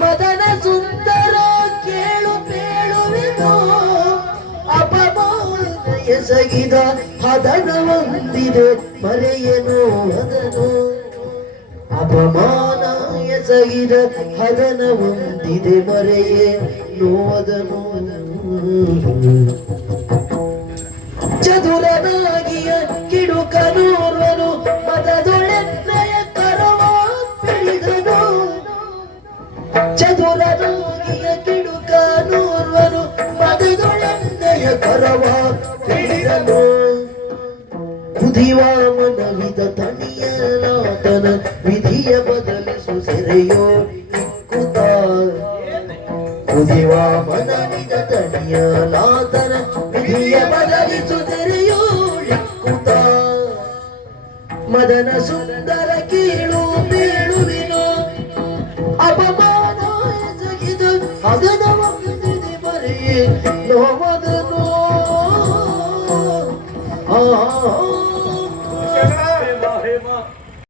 ಮದನ ಸುಂದರ ಕೇಳು ಹದನವಂತಿದೆ ಮರೆಯನು ಅಪಮಾನ ಎಸಗಿದ ಹದನವಂತಿದೆ ಮರೆಯೇ ನೋವದನು ಚದುರನಾಗಿಯ ಕಿಡುಕನು ಕರವ ಬೆಳೆದನು ಕುದಿವ ಮನವಿದ ತಣಿಯಲಾತನ ವಿಧಿಯ ಬದಲಿಸು ಸೆರೆಯೋ ಇಕ್ಕುತ್ತ ಕುದಿವ ಮನವಿದ ತಣಿಯಲಾತನ ವಿಧಿಯ ಬದಲಿಸು ಸೆರೆಯೋ ಇಕ್ಕುತ್ತ ಮದನ ಸುಂದರ ಕೀಳು ಬೀಳುವಿನೋ ಅಪಮಾನ ಎಸಗಿದ ಅದನವ ಮರೆಯೇ ನೋವದನು 啊啊啊！